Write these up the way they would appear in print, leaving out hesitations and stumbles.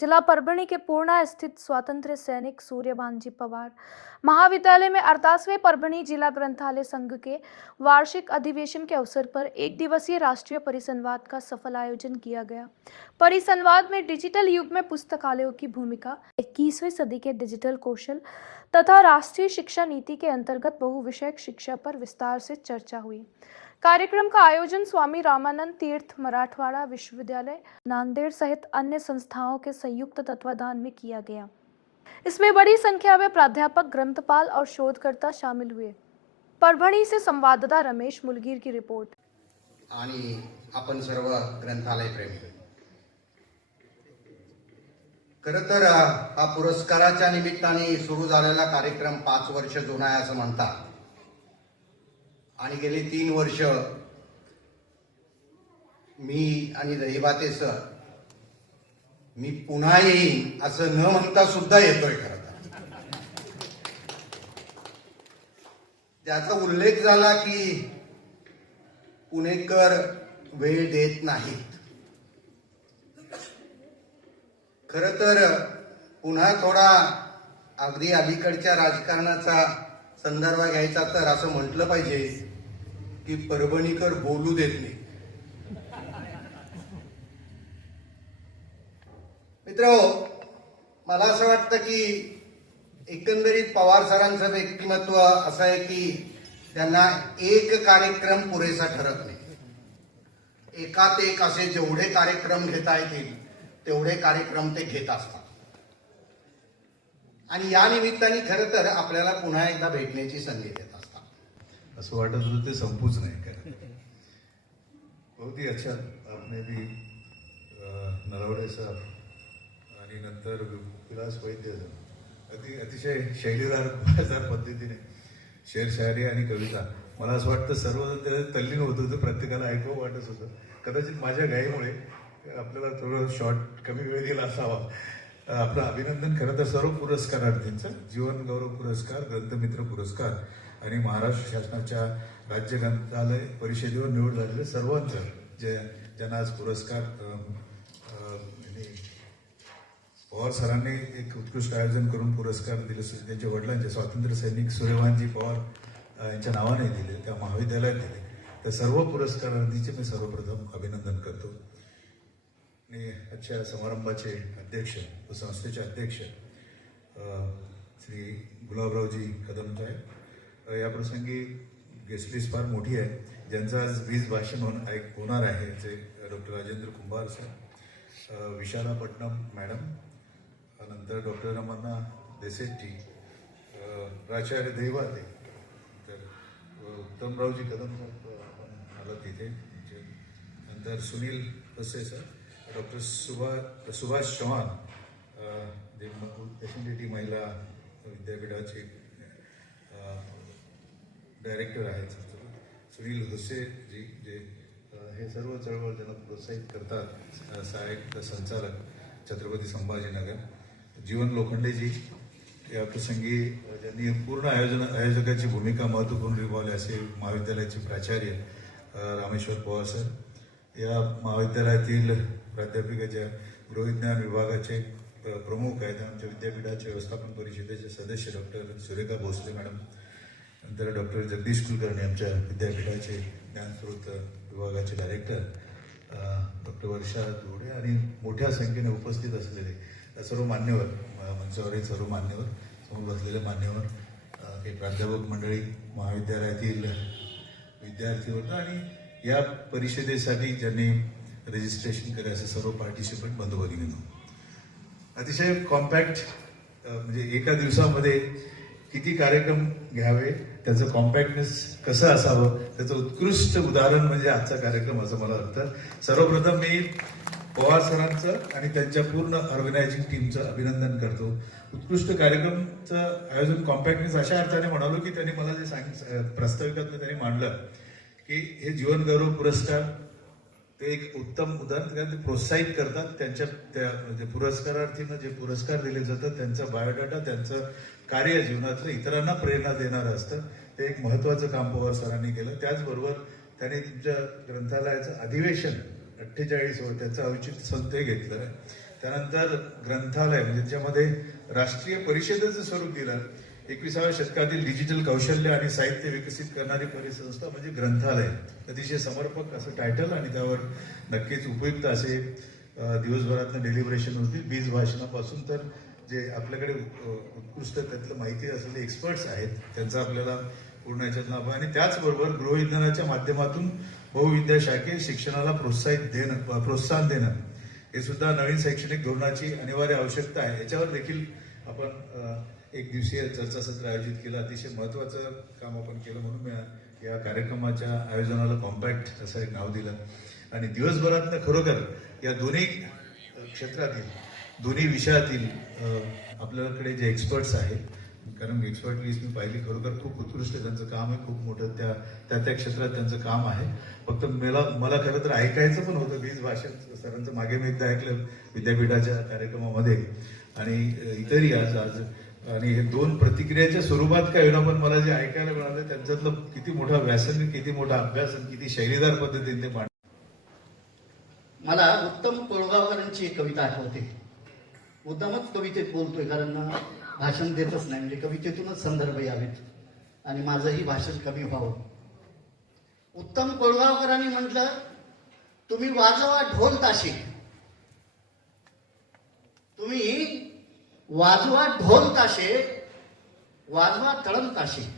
जिला परभणी के पूर्णा स्थित स्वतंत्र सैनिक सूर्यभानजी पवार महाविद्यालय में 48वें परभणी जिला ग्रंथालय संघ के वार्षिक अधिवेशन के अवसर पर एक दिवसीय राष्ट्रीय परिसंवाद का सफल आयोजन किया गया। परिसंवाद में डिजिटल युग में पुस्तकालयों की भूमिका, 21वीं सदी के डिजिटल कौशल तथा राष्ट्रीय शिक्षा नीति के अंतर्गत बहुविषयक शिक्षा पर विस्तार से चर्चा हुई। कार्यक्रम का आयोजन स्वामी रामानंद तीर्थ मराठवाड़ा विश्वविद्यालय नांदेड़ सहित अन्य संस्थाओं के संयुक्त तत्वाधान में किया गया। इसमें बड़ी संख्या में प्राध्यापक, ग्रंथपाल और शोधकर्ता शामिल हुए। परभणी से संवाददाता रमेश मुलगीर की रिपोर्ट। आणि आपण सर्व ग्रंथालय प्रेमी, खरं तर हा पुरस्काराच्या निमित्ताने सुरू झालेला कार्यक्रम 5 वर्ष जुना आहे असं म्हणतात आणि गेली 3 वर्ष मी आणि दहिबाते सर मी पुन्हा येईन असं न म्हणता सुद्धा येतोय। खरं तर त्याचा उल्लेख झाला की पुणेकर वेळ देत नाहीत। खरं तर पुन्हा थोडा अगदी अलीकडच्या राजकारणाचा संदर्भ घ्यायचा तर असं म्हटलं पाहिजे की परभणीकर बोलू देत नाही। मित्र, मला असं वाटतं की एकंदरीत पवार सरांचं व्यक्तिमत्व असं आहे की त्यांना एक कार्यक्रम पुरेसा ठरत नाही। एकात एक असे जेवढे कार्यक्रम घेता येतील तेवढे कार्यक्रम ते घेत असतात आणि या निमित्ताने खरं तर आपल्याला पुन्हा एकदा भेटण्याची संधी देत असतात। असं वाटत होतं ते संपूच नाही काय। बहुत ही अच्छा आपने भी नरवडे साहेब आणि नंतर विलास वैद्य अतिशय शैलीदार पद्धतीने शेर शायरी आणि कविता, मला असं वाटतं सर्वजण त्याला तल्लीन होत होतं, प्रत्येकाला ऐकावं वाटत होतं। कदाचित माझ्या घाईमुळे आपल्याला थोडं शॉर्ट कमी वेळ दिला असावा। आपलं अभिनंदन खरं तर सर्व पुरस्कारार्थींचं, जीवन गौरव पुरस्कार, ग्रंथमित्र पुरस्कार आणि महाराष्ट्र शासनाच्या राज्य ग्रंथालय परिषदेवर निवड झालेले सर्वांचं ज्यांना आज पुरस्कार पवार सरांनी एक उत्कृष्ट आयोजन करून पुरस्कार दिले, त्यांच्या वडिलांचे स्वातंत्र्य सैनिक सूर्यभानजी पवार यांच्या नावाने दिले, त्या महाविद्यालयात दिले। त्या सर्व पुरस्कारार्थींचे मी सर्वप्रथम अभिनंदन करतो। आणि आजच्या समारंभाचे अध्यक्ष व संस्थेचे अध्यक्ष श्री गुलाबरावजी कदम साहेब, या प्रसंगी गेस्ट लिस्ट फार मोठी आहे, ज्यांचं आज 20 भाषण होणार आहे, जे डॉक्टर राजेंद्र कुंभार सर, विशाखापट्टणम मॅडम, नंतर डॉक्टर रमन्ना देसेट्टी, प्राचार्य दैवाते, तर उत्तमरावजी कदम साहेब आपण आला तिथे, नंतर सुनील वसे सर, डॉक्टर सुभाष चव्हाण, जे एसएनडीटी महिला विद्यापीठाचे डायरेक्टर आहेत, सुनील हुसे जी, जे हे सर्व चळवळ त्यांना प्रोत्साहित करतात, सहाय्यक संचालक छत्रपती संभाजीनगर, जीवन लोखंडेजी, या प्रसंगी ज्यांनी पूर्ण आयोजकाची भूमिका महत्त्वपूर्ण निभावली असे महाविद्यालयाचे प्राचार्य रामेश्वर पवार सर, या महाविद्यालयातील प्राध्यापिकेच्या गृहविज्ञान विभागाचे प्रमुख आहेत, आमच्या विद्यापीठाच्या व्यवस्थापन परिषदेचे सदस्य डॉक्टर सुरेखा भोसले मॅडम, नंतर डॉक्टर जगदीश कुलकर्णी, आमच्या विद्यापीठाचे ज्ञानस्रोत विभागाचे डायरेक्टर डॉक्टर वर्षा धोडे आणि मोठ्या संख्येने उपस्थित असलेले सर्व मान्यवर, मंचावरील सर्व मान्यवर, समोर बसलेले मान्यवर, काही प्राध्यापक मंडळी, महाविद्यालयातील विद्यार्थी वर्ग आणि या परिषदेसाठी ज्यांनी रजिस्ट्रेशन केले असे सर्व पार्टिसिपंट बंधू भगिनींनो, अतिशय कॉम्पॅक्ट, म्हणजे एका दिवसामध्ये किती कार्यक्रम घ्यावे, त्याचं कॉम्पॅक्टनेस कसं असावं, त्याचं उत्कृष्ट उदाहरण म्हणजे आजचा कार्यक्रम असं मला वाटतं। सर्वप्रथम मी पवार सरांचं आणि त्यांच्या पूर्ण ऑर्गनायझिंग टीमचं अभिनंदन करतो। उत्कृष्ट कार्यक्रमचं आयोजन कॉम्पॅक्टनेस अशा अर्थाने म्हणालो की त्यांनी मला जे प्रास्ताविकातनं त्यांनी मांडलं की हे जीवन गौरव पुरस्कार ते एक उत्तम उदाहरण, कारण ते प्रोत्साहित करतात त्यांच्या त्या म्हणजे पुरस्कारार्थींना जे पुरस्कार दिले जातात त्यांचा बायोडाटा, त्यांचं कार्य जीवनातलं इतरांना प्रेरणा देणारं असतं, ते एक महत्त्वाचं काम पवार सरांनी केलं। त्याचबरोबर त्यांनी तुमच्या ग्रंथालयाचं अधिवेशन 48 त्याचं औचित्य संत घेतलं आहे, त्यानंतर ग्रंथालय म्हणजे ज्यामध्ये राष्ट्रीय परिषदेचं स्वरूप दिलं. 21व्या शतकातील डिजिटल कौशल्य आणि साहित्य विकसित करणारी परिसंस्था म्हणजे ग्रंथालय. अतिशय समर्पक असं टायटल आणि त्यावर नक्कीच उपयुक्त असे दिवसभरातनं डेलिब्रेशन होतील. 20 भाषणापासून तर जे आपल्याकडे उत्कृष्ट त्यातलं माहिती असलेले एक्सपर्ट्स आहेत त्यांचा आपल्याला पूर्ण याच्यात लाभ आहे. आणि त्याचबरोबर गृहविज्ञानाच्या माध्यमातून बहुविद्या शाखेय शिक्षणाला प्रोत्साहन देणं हे सुद्धा नवीन शैक्षणिक धोरणाची अनिवार्य आवश्यकता आहे. याच्यावर देखील आपण एक दिवसीय चर्चासत्र आयोजित केलं. अतिशय महत्वाचं काम आपण केलं म्हणून मी या कार्यक्रमाच्या आयोजनाला कॉम्पॅक्ट असं एक नाव दिलं. आणि दिवसभरातनं खरोखर या दोन्ही क्षेत्रातील दोन्ही विषयातील आपल्याकडे जे एक्सपर्ट्स आहेत, कारण एक्सपर्ट लिस्ट मी पाहिली, खरोखर खूप उत्कृष्ट त्यांचं काम आहे, खूप मोठं त्या क्षेत्रात त्यांचं काम आहे. फक्त मला खरं तर ऐकायचं पण होतं 20 भाषण सरांचं मागे मी एकदा ऐकलं विद्यापीठाच्या कार्यक्रमामध्ये आणि इतरही आज आणि हे 2 प्रतिक्रियाच्या स्वरूपात काय होणार, पण मला जे ऐकायला मिळालं त्यांच्यातलं किती मोठा व्यासन, किती मोठा अभ्यास आणि किती शैलीदार पद्धतीने ते मांड. मला उत्तम कोळगावकरांची एक कविता आठवते. मुद्दामच कवितेत बोलतोय कारण भाषण देतच नाही, म्हणजे कवितेतूनच संदर्भ यावेत आणि माझंही भाषण कमी व्हावं. उत्तम कोळगावकरांनी म्हटलं, तुम्ही वाजवा ढोल ताशे, तुम्ही वाजवा ढोल ताशे, वाजवा तळण ताशे,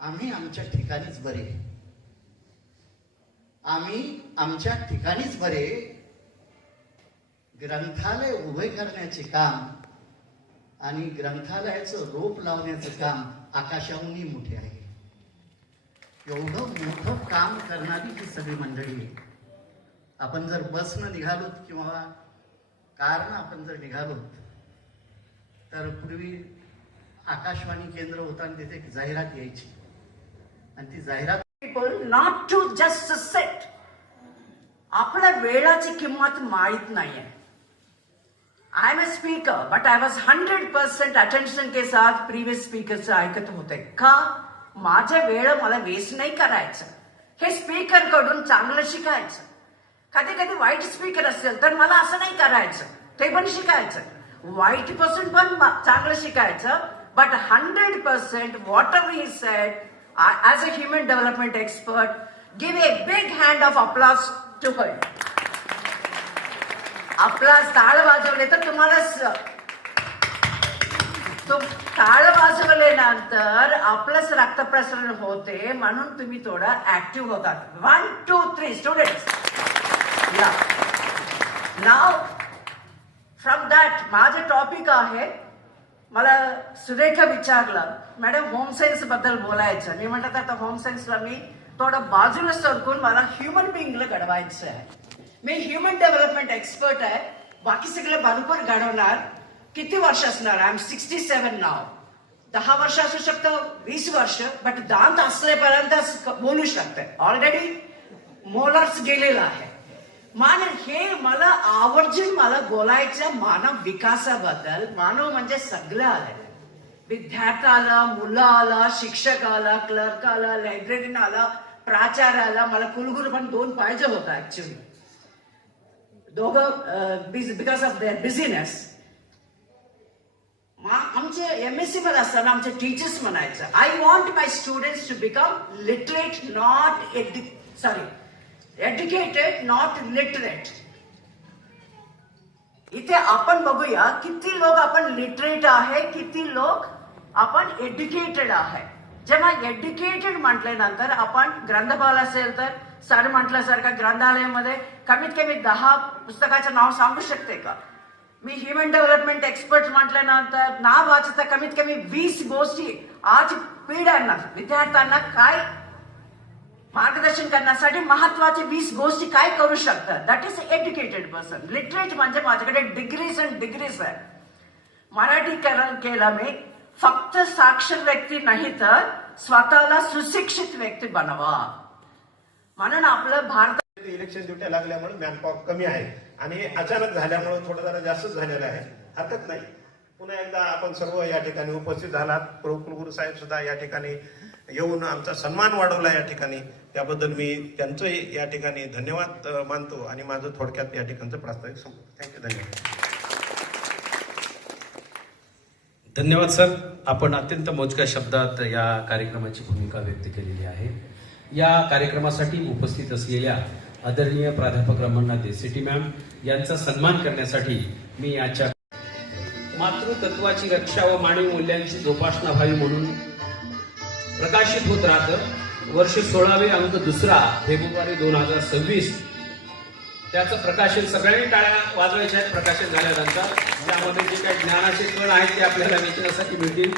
आम्ही आमच्या ठिकाणीच बरे, आम्ही आमच्या ठिकाणीच बरे. ग्रंथालय उभे करण्याचे काम आणि ग्रंथालयाचं रोप लावण्याचं काम आकाशाहूनही मोठे आहे. एवढं मोठं काम करणारी ही सगळी मंडळी आहे. आपण जर बसनं निघालोत किंवा कारनं आपण जर निघालोत तर पूर्वी आकाशवाणी केंद्र होतं आणि तिथे एक जाहिरात यायची आणि ती जाहिरात people not to just sit. आपल्या वेळाची किंमत माहित नाहीये. I am a speaker but I was 100% attention के साथ प्रीवियस स्पीकरचं ऐकत होते. का? माझे वेळ मला वेस्ट नाही करायचं, हे स्पीकर कडून चांगलं शिकायचं. कधी कधी वाईट स्पीकर असेल तर मला असं नाही करायचं, ते पण शिकायचं. वाईट पासून पण चांगलं शिकायचं. But 100% what ever he said as a human development expert, give a big hand of applause to her. आपला टाळ वाजवले तर टाळ वाजवल्यानंतर आपलंच रक्त प्रसरण होते, म्हणून तुम्ही थोडं ऍक्टिव्ह होतात. 1 2 3 स्टुडंट्स. नाव फ्रॉम दॅट माझं टॉपिक आहे. मला सुरेखा विचारलं, मॅडम होम सायन्स बद्दल बोलायचं. मी म्हणत आता होम सायन्सला मी थोडं बाजूला सरकून मला ह्युमन बिंगला घडवायचं आहे. मी ह्युमन डेव्हलपमेंट एक्सपर्ट आहे. बाकी सगळे भरपूर घडवणार. किती वर्ष असणार? आय एम 67 नाव. 10 वर्ष असू शकतं, 20 वर्ष, बट दांत असल्यापर्यंत बोलू शकते. ऑलरेडी मोलर्स गेलेला आहे. हे मला आवर्जून मला बोलायचं मानव विकासाबद्दल. मानव म्हणजे सगळं आलं, विद्यार्थ्याला, मुलाला, शिक्षकाला, क्लर्काला, लायब्ररीन आला, प्राचार्याला. मला कुलगुरू पण 2 पाहिजे होता ऍक्च्युली, दोघं बिकॉज ऑफ देअर बिझीनेस. आमचे MSc मध्ये असताना आमचे टीचर्स म्हणायचं, I want my students to become literate, not educated, not literate. इथे आपण बघूया किती लोक आपण लिटरेट आहे, किती लोक आपण एज्युकेटेड आहे. जेव्हा एज्युकेटेड म्हटल्यानंतर आपण ग्रंथपाल असेल तर सर म्हटल्यासारखं ग्रंथालयामध्ये कमीत कमी 10 पुस्तकाचं नाव सांगू शकते का? मी ह्युमन डेव्हलपमेंट एक्सपर्ट म्हटल्यानंतर नाव वाचता कमीत कमी 20 गोष्टी आज पिढ्यांना, विद्यार्थ्यांना काय मार्गदर्शन करण्यासाठी महत्वाचे 20 गोष्टी काय करू शकतात. That is educated person. Literate म्हणजे माझ्याकडे डिग्रीज अँड डिग्रीज आहे. मराठीकरण केलं मी. फक्त साक्षर व्यक्ती नाही तर स्वतःला सुशिक्षित व्यक्ती बनवा. म्हणून आपलं भारत इलेक्शन ड्युट्या लागल्यामुळे मॅनपॉवर कमी आहे आणि अचानक झाल्यामुळे थोडं जरा जास्तच झालेलं आहे. हरकत नाही. पुन्हा एकदा आपण सर्व या ठिकाणी उपस्थित झालात. कुलगुरू साहेब सुद्धा या ठिकाणी येऊन आमचा सन्मान वाढवला या ठिकाणी, त्याबद्दल मी त्यांचंही या ठिकाणी धन्यवाद मानतो आणि माझं थोडक्यात या ठिकाणचं प्रास्ताविक संपतो. थँक्यू. धन्यवाद. धन्यवाद सर. आपण अत्यंत मोजक्या शब्दात या कार्यक्रमाची भूमिका व्यक्त केलेली आहे. या कार्यक्रमासाठी उपस्थित असलेल्या आदरणीय प्राध्यापक रमणा देसेटी मॅम यांचा सन्मान करण्यासाठी मी आजच्या मातृतत्वाची रक्षा व मानवी मूल्यांची जोपासना व्हावी म्हणून प्रकाशित होत राहतं वर्ष 16वे अंक 2 फेब्रुवारी 2026 त्याचं प्रकाशन सगळ्यांनी टाळ्या वाजवायच्या आहेत. प्रकाशन झाल्यानंतर त्यामध्ये जे काही ज्ञानाचे कण आहेत ते आपल्याला वेचण्यासाठी मिळतील.